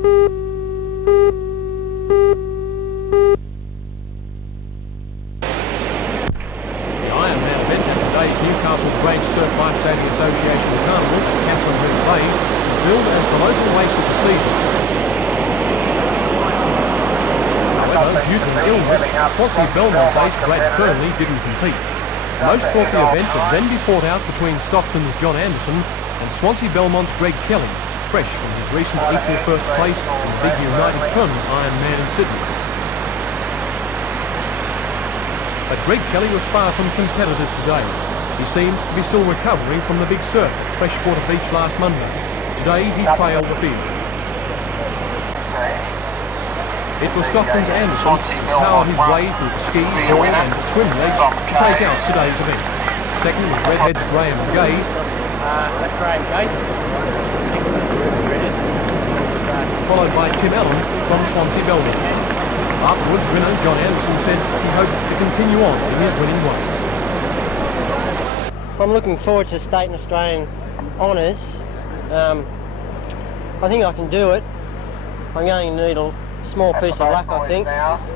Ironman event at today's Newcastle Branch Surf Life Saving Association Carnival, Catherine River Bay, is billed as the local race of the season. However, due to an illness, Swansea Belmont-based Brad Fernley didn't compete. The most thought the event would then be fought out between Stockton's John Anderson and Swansea Belmont's Greg Kelly, fresh from his recent equal first place in the big United Tournament Ironman in Sydney. But Greg Kelly was far from competitive today. He seemed to be still recovering from the big surf at Freshwater Beach last Monday. Today he trailed the field. It was Stockton's Anderson who powered his way through the ski, board and swim legs to take out today's event. Second was Redhead's Graham Gay. That's Graham Gay. Followed by Tim Allen from Swansea Belmont. Afterwards, winner John Anderson said he hoped to continue on in his winning way. I'm looking forward to State and Australian honours. I think I can do it. I'm going to need a small piece of luck, I think,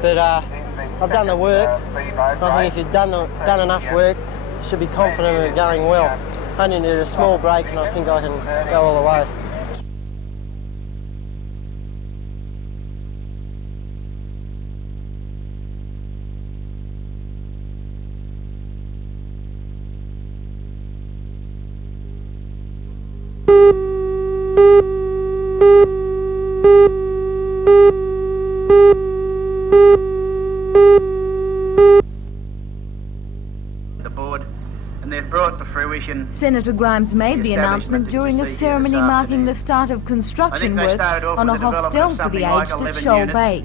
but I've done the work. I think if you've done enough work, you should be confident of going well. I only need a small break and I think I can go all the way. The board, and they've brought to fruition. Senator Grimes made the announcement during a ceremony marking the start of construction work on a hostel for the aged at Shoal Bay.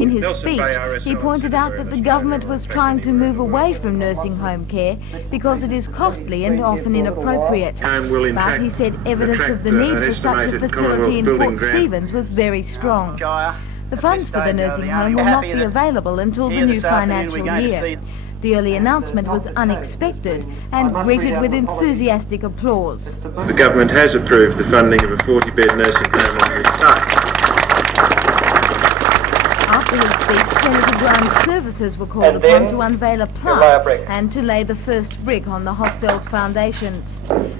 In his speech, he pointed out that the government was trying to move away from nursing home care because it is costly and often inappropriate. But he said evidence of the need for such a facility in Port Stephens was very strong. The funds for the nursing home will not be available until the new financial year. The early announcement was unexpected and greeted with enthusiastic applause. The government has approved the funding of a 40-bed nursing home on this site. After his speech, Senator Grimes' services were called upon to unveil a plaque and to lay the first brick on the hostel's foundations.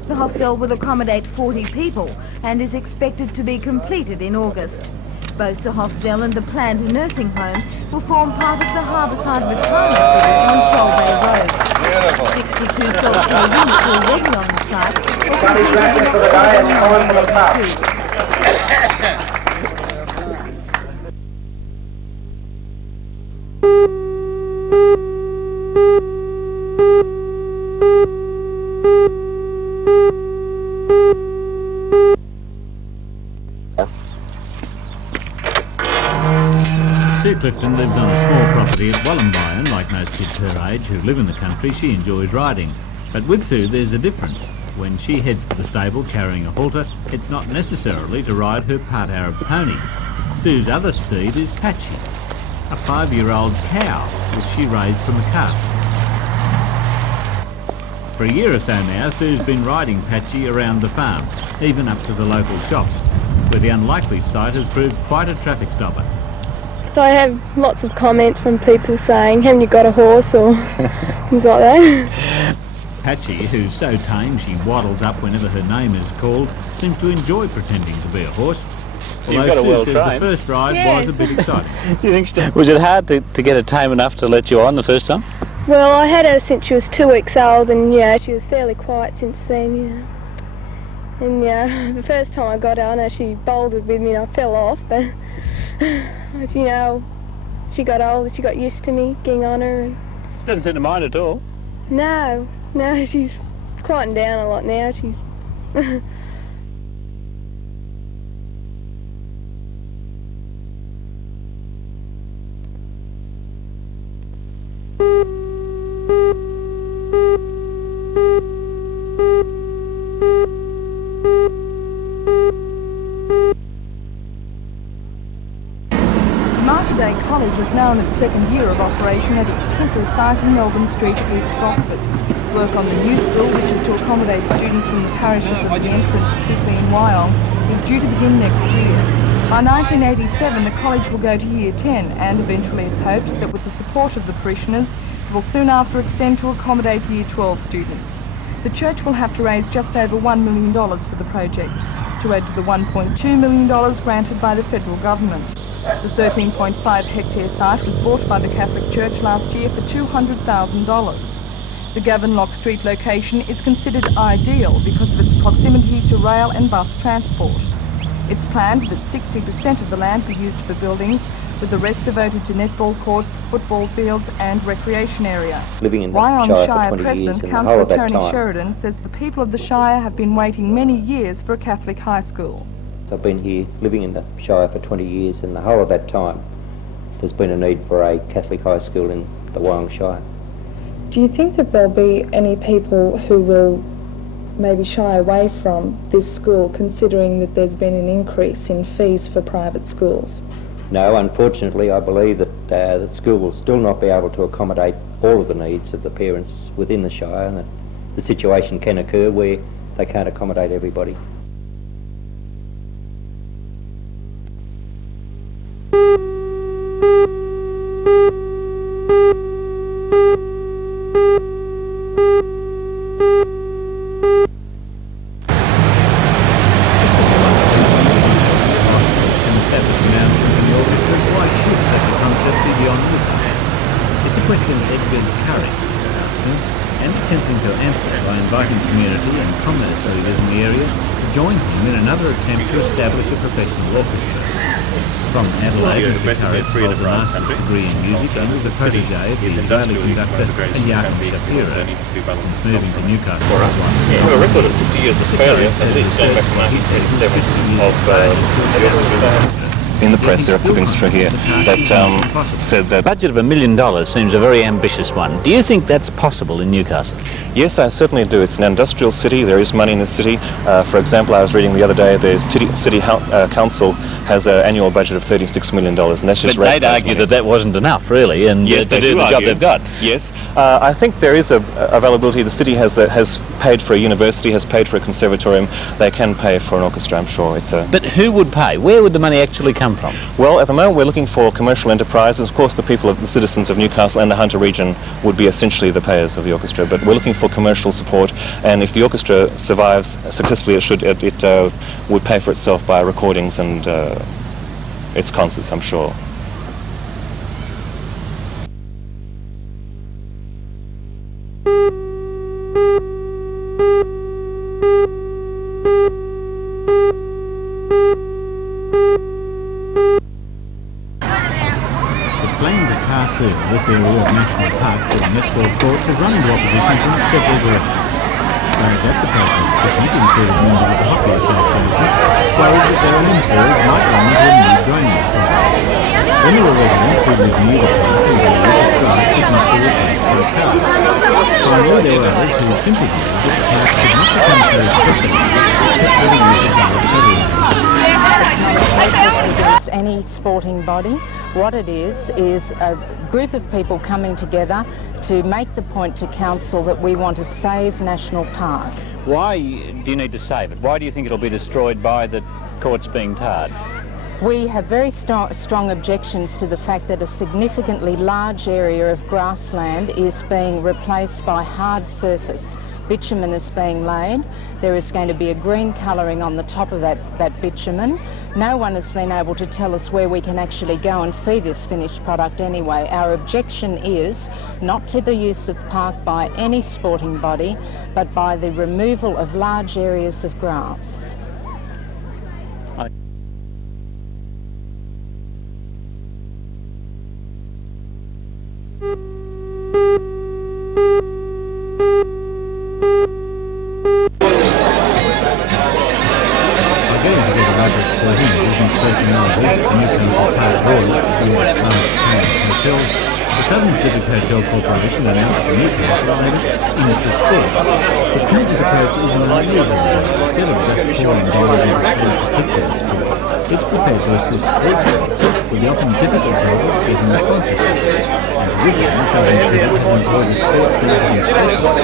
The hostel will accommodate 40 people and is expected to be completed in August. Both the hostel and the planned nursing home will form part of the Harbourside Retirement Village on Shoal Bay Road. 62 full-care units are already on the site. Sue Clifton lives on a small property at Wollongong, and like most kids her age who live in the country, she enjoys riding. But with Sue there's a difference. When she heads for the stable carrying a halter, it's not necessarily to ride her part-Arab pony. Sue's other steed is Patchy, a 5-year-old cow which she raised from a calf. For a year or so now, Sue's been riding Patchy around the farm, even up to the local shops, where the unlikely sight has proved quite a traffic stopper. So I have lots of comments from people saying, haven't you got a horse, or things like that. Patchy, who's so tame she waddles up whenever her name is called, seems to enjoy pretending to be a horse. So you've got a well trained. The first ride was a bit exciting. You think was it hard to get her tame enough to let you on the first time? Well, I had her since she was 2 weeks old, and yeah, she was fairly quiet since then, yeah. And yeah, the first time I got her, I know she bouldered with me and I fell off, but you know, she got older, she got used to me getting on her. And She doesn't seem to mind at all. no, she's quieting down a lot now. She's College is now in its second year of operation at its temporary site in Melbourne Street, East Gosford. Work on the new school, which is to accommodate students from the parishes of the entrance, Tupi and Wyong, is due to begin next year. By 1987, the college will go to Year 10, and eventually it's hoped that with the support of the parishioners, it will soon after extend to accommodate Year 12 students. The church will have to raise just over $1 million for the project, to add to the $1.2 million granted by the federal government. The 13.5 hectare site was bought by the Catholic Church last year for $200,000. The Gavin-Lock Street location is considered ideal because of its proximity to rail and bus transport. It's planned that 60% of the land be used for buildings, with the rest devoted to netball courts, football fields and recreation area. Living in the Wyong Shire for 20 years, and the whole of that Tony time, Sheridan says the people of the Shire have been waiting many years for a Catholic high school. I've been here living in the Shire for 20 years, and the whole of that time there's been a need for a Catholic high school in the Wyong Shire. Do you think that there'll be any people who will maybe shy away from this school, considering that there's been an increase in fees for private schools? No, unfortunately, I believe that the school will still not be able to accommodate all of the needs of the parents within the Shire, and that the situation can occur where they can't accommodate everybody. And attempting to answer by inviting community and commerce leaders in the area to join him in another attempt to establish a professional orchestra. From Adelaide, the Carrington holds a master's degree in music and is a protege of the Israeli conductor Yaakov Shapiro. Since moving to Newcastle, we have a record of 50 years of failure, at least going back to 1937, of the orchestra. In the press, there are clippings through here that said that... The budget of $1 million seems a very ambitious one. Do you think that's possible in Newcastle? Yes, I certainly do. It's an industrial city. There is money in the city. For example, I was reading the other day, the city council has an annual budget of $36 million, and that's just... But they'd argue that that wasn't enough, really, and yes, to do the job they've got. Yes. I think there is availability. The city has paid for a university, has paid for a conservatorium. They can pay for an orchestra, I'm sure. But who would pay? Where would the money actually come from? Well, at the moment we're looking for commercial enterprises. Of course, the citizens of Newcastle and the Hunter region would be essentially the payers of the orchestra, but we're looking for commercial support, and if the orchestra survives successfully, it would pay for itself by recordings and its concerts, I'm sure. This area of National Park for the netball courts has run into opposition from several directions. Those at the protest picnic, including members of the Hockey Association, worried that their own boys might run into a new joining requirement. When there were residents who lived near the park and believed that drive could not be replaced by a car. Finally, there were others who simply believed that the park could not become so restrictive except for the use of valid federal. As any sporting body, what it is a group of people coming together to make the point to council that we want to save National Park. Why do you need to save it? Why do you think it'll be destroyed by the courts being tarred? We have very strong objections to the fact that a significantly large area of grassland is being replaced by hard surface. Bitumen is being laid. There is going to be a green colouring on the top of that bitumen. No one has been able to tell us where we can actually go and see this finished product anyway. Our objection is not to the use of park by any sporting body, but by the removal of large areas of grass. The Southern Pacific Hotel Corporation announced the Newcastle made it in its respect. The committee's approach is unusual. Instead of just calling down the particular street, It's prepared to assist all sports with the often difficult job of getting the sponsorship. And this one showing students have avoided sports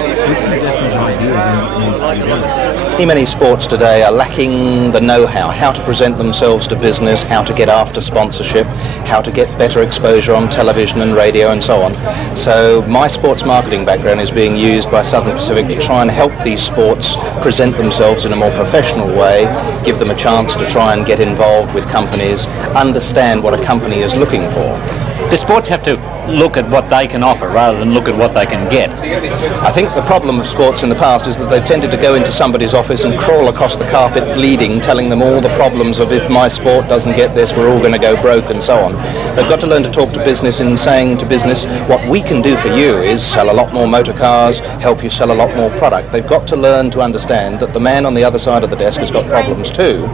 which is a definite idea of what needs to be done. Many sports today are lacking the know-how, how to present themselves to business, how to get after sponsorship, how to get better exposure on television and radio and so on. So my sports marketing background is being used by Southern Pacific to try and help these sports present themselves in a more professional way, give them a chance to try and get involved with companies, understand what a company is looking for. The sports have to look at what they can offer rather than look at what they can get. I think the problem of sports in the past is that they've tended to go into somebody's office and crawl across the carpet bleeding, telling them all the problems of if my sport doesn't get this, we're all going to go broke and so on. They've got to learn to talk to business and saying to business, what we can do for you is sell a lot more motor cars, help you sell a lot more product. They've got to learn to understand that the man on the other side of the desk has got problems too.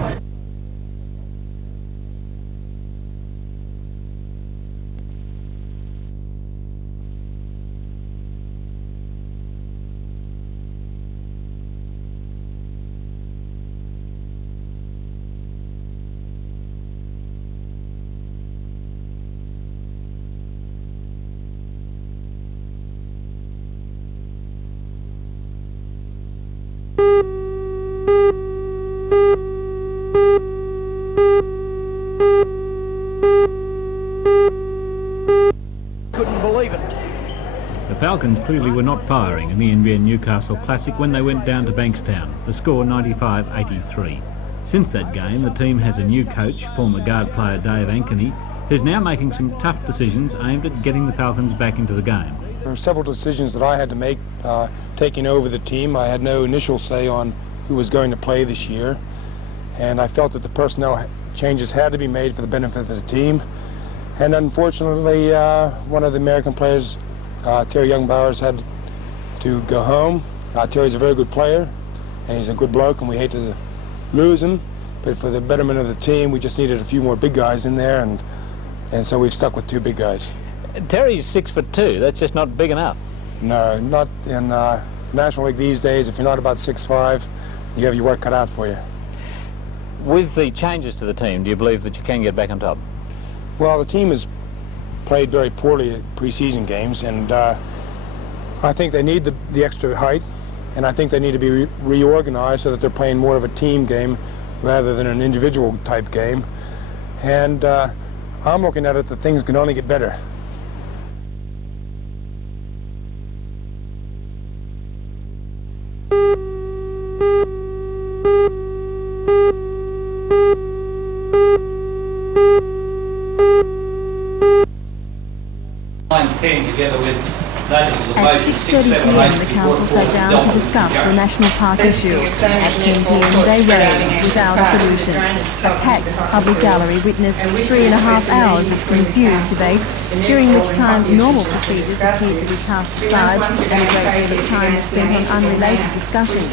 Couldn't believe it. The Falcons clearly were not firing in the NBN Newcastle Classic when they went down to Bankstown, the score 95-83. Since that game, the team has a new coach, former guard player Dave Ankeny, who's now making some tough decisions aimed at getting the Falcons back into the game. There were several decisions that I had to make taking over the team. I had no initial say on who was going to play this year, and I felt that the personnel changes had to be made for the benefit of the team. And unfortunately, one of the American players, Terry Youngbowers, had to go home. Terry's a very good player, and he's a good bloke, and we hate to lose him. But for the betterment of the team, we just needed a few more big guys in there, and so we've stuck with two big guys. Terry's 6'2". That's just not big enough. No, not in National League these days. If you're not about 6'5", you have your work cut out for you. With the changes to the team, do you believe that you can get back on top? Well, the team has played very poorly at preseason games, and I think they need the extra height, and I think they need to be reorganized so that they're playing more of a team game rather than an individual type game. And I'm looking at it that things can only get better. Together with at 6:30 p.m. the council sat down to discuss the national park issue. At 10 p.m. they rose without a solution. A packed public gallery witnessed 3.5 hours of confused debate, during which time normal procedures appeared to be cast aside and a great deal of time spent on unrelated discussions.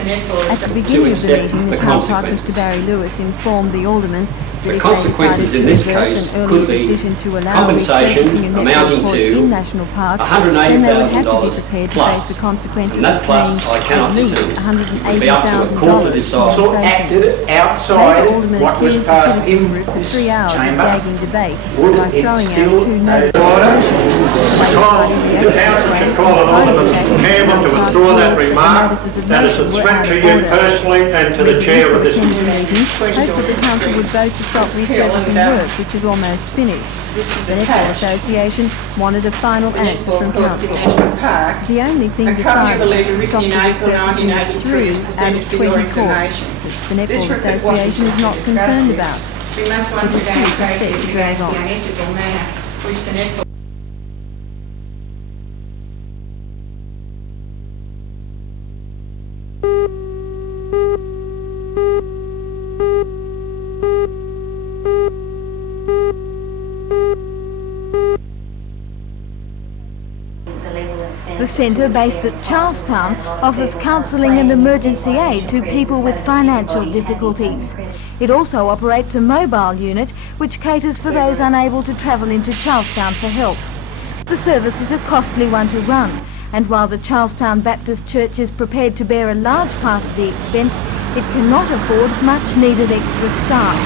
At the beginning of the meeting, the car park Mr Barry Lewis informed the aldermen the consequences in this case could be compensation amounting to $180,000 plus, and that plus I cannot determine. It would be up to a court to decide. So acted outside what was passed in this chamber, would it still order? The council should call on Alderman Campbell to withdraw that remark. That is a threat to you personally and to the chair of this meeting. Hope that the council would vote to stop resurfacing work, which is almost finished. The Netball Association wanted a final answer from council. The only thing decided was to stop the resurfacing through and 24, which the Netball Association is not concerned about. We must once again engage in an ethical manner, which the Netball The centre, based at Charlestown, offers counselling and emergency aid to people with financial difficulties. It also operates a mobile unit which caters for those unable to travel into Charlestown for help. The service is a costly one to run, and while the Charlestown Baptist Church is prepared to bear a large part of the expense, it cannot afford much needed extra staff.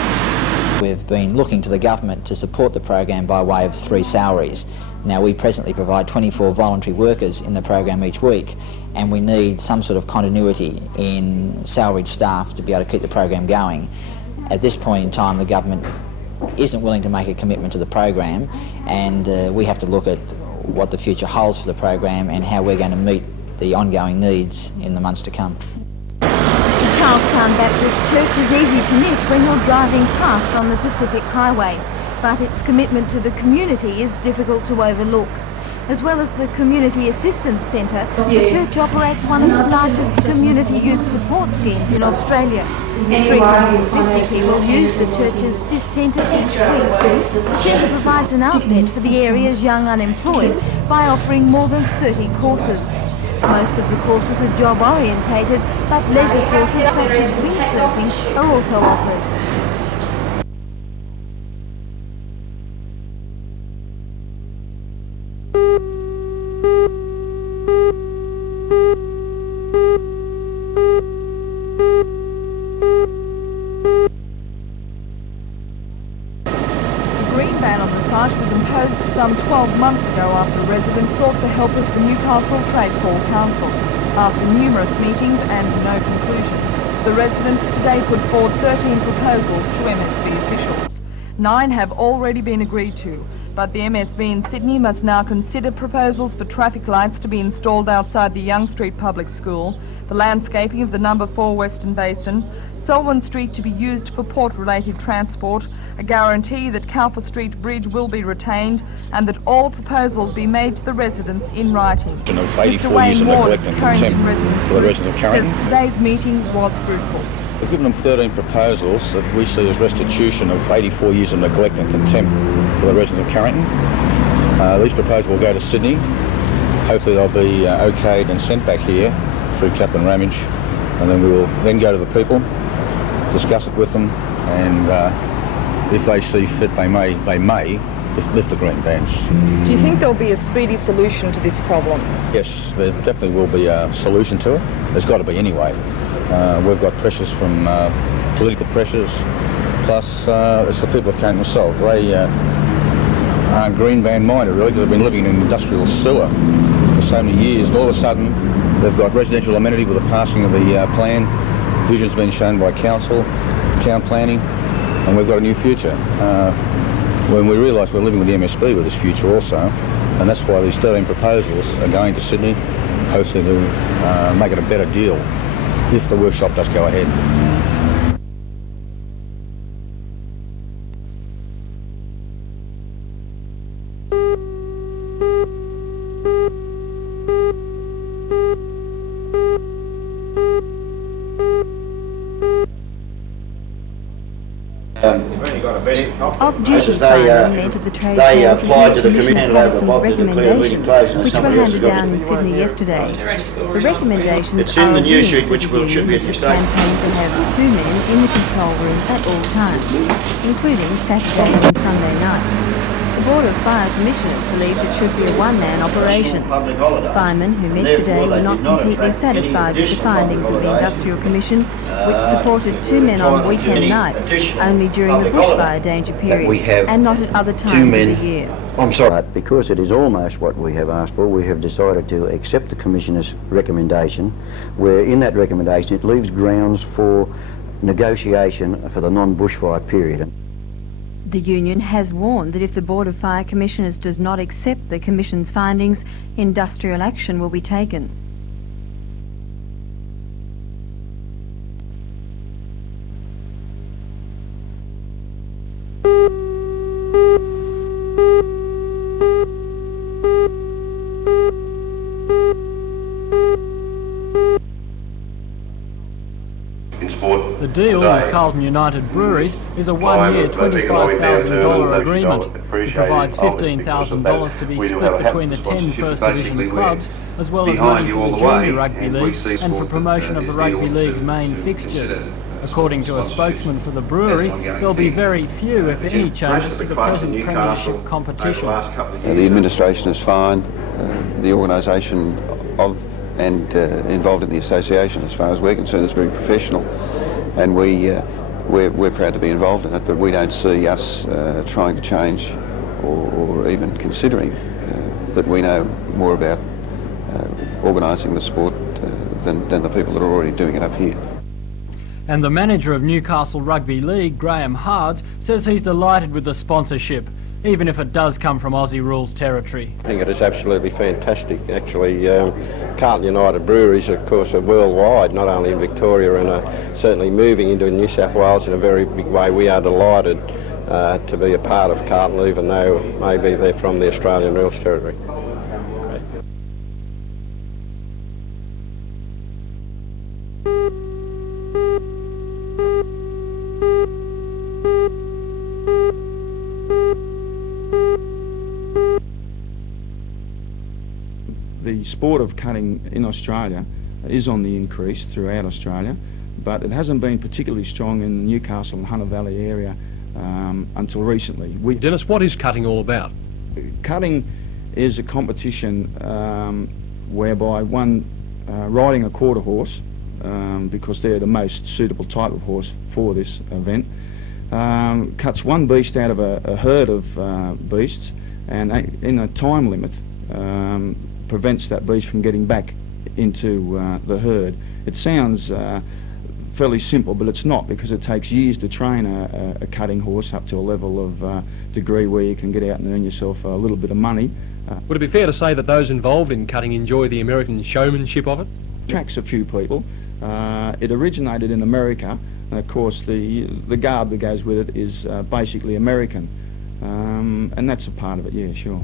We've been looking to the government to support the program by way of 3 salaries. Now, we presently provide 24 voluntary workers in the program each week, and we need some sort of continuity in salaried staff to be able to keep the program going. At this point in time, the government isn't willing to make a commitment to the program, and we have to look at what the future holds for the program and how we're going to meet the ongoing needs in the months to come. The Charlestown Baptist Church is easy to miss when you're driving past on the Pacific Highway, but its commitment to the community is difficult to overlook. As well as the Community Assistance Centre, the church operates one of the largest community youth support schemes in Australia. 350 people use the church's SIS Centre each week. The centre provides an outlet for the area's young unemployed by offering more than 30 courses. Most of the courses are job-orientated, but leisure courses such as windsurfing are also offered. Was imposed some 12 months ago after residents sought the help of the Newcastle Trades Hall Council. After numerous meetings and no conclusion, the residents today put forward 13 proposals to MSB officials. 9 have already been agreed to, but the MSB in Sydney must now consider proposals for traffic lights to be installed outside the Young Street Public School, the landscaping of the No. 4 Western Basin, Selwyn Street to be used for port-related transport, a guarantee that Cowper Street Bridge will be retained, and that all proposals be made to the residents in writing. Of 84 years of neglect and contempt for the residents of Carrington. Today's meeting was fruitful. We've given them 13 proposals that we see as restitution of 84 years of neglect and contempt for the residents of Carrington. These proposals will go to Sydney. Hopefully they'll be okayed and sent back here through Captain Ramage, and then we will then go to the people, discuss it with them, and if they see fit, they may lift the green bans. Do you think there'll be a speedy solution to this problem? Yes, there definitely will be a solution to it. There's got to be anyway. We've got pressures from political pressures, plus it's the people of Carrington themselves. They aren't green ban minded really, because they've been living in an industrial sewer for so many years, and all of a sudden they've got residential amenity with the passing of the plan. Vision's been shown by council, town planning, and we've got a new future. When we realise we're living with the MSB with this future also, and that's why these 13 proposals are going to Sydney, hopefully to make it a better deal if the workshop does go ahead. They applied to the community over Bob to declare the meeting closed, and somebody else has got it. In Sydney yesterday. The recommendations it's in the news sheet, which should be at your state. Campaign to have 2 men in the control room at all times, including Saturday and Sunday nights. The Board of Fire Commissioners believes it should be a one-man operation. Firemen who met today were not completely satisfied with the findings of the Industrial Commission, which supported 2 men on weekend nights, only during the bushfire danger period, and not at other times of the year. I'm sorry. But because it is almost what we have asked for, we have decided to accept the Commissioner's recommendation, where in that recommendation it leaves grounds for negotiation for the non-bushfire period. The union has warned that if the Board of Fire Commissioners does not accept the Commission's findings, industrial action will be taken. The deal with Carlton United Breweries is a one-year $25,000 agreement. It provides $15,000 to be split between the 10 First Division clubs, as well as money for the junior rugby league and for promotion of the rugby league's main fixtures. According to a spokesman for the brewery, there'll be very few, if any, changes to the present premiership competition. The administration is fine. The organisation of and involved in the association, as far as we're concerned, is very professional, and we we're proud to be involved in it, but we don't see us trying to change or even considering that we know more about organising the sport than the people that are already doing it up here. And the manager of Newcastle Rugby League, Graham Hards, says he's delighted with the sponsorship, even if it does come from Aussie rules territory. I think it is absolutely fantastic. Actually, Carlton United Breweries, of course, are worldwide, not only in Victoria, and are certainly moving into New South Wales in a very big way. We are delighted to be a part of Carlton, even though maybe they're from the Australian rules territory. The sport of cutting in Australia is on the increase throughout Australia, but it hasn't been particularly strong in the Newcastle and Hunter Valley area until recently. Dennis, what is cutting all about? Cutting is a competition whereby one riding a quarter horse, because they're the most suitable type of horse for this event, cuts one beast out of a herd of beasts, and in a time limit prevents that beast from getting back into the herd. It sounds fairly simple, but it's not, because it takes years to train a cutting horse up to a level of degree where you can get out and earn yourself a little bit of money. Would it be fair to say that those involved in cutting enjoy the American showmanship of it? Attracts a few people. It originated in America, and of course the garb that goes with it is basically American, and that's a part of it, yeah, sure.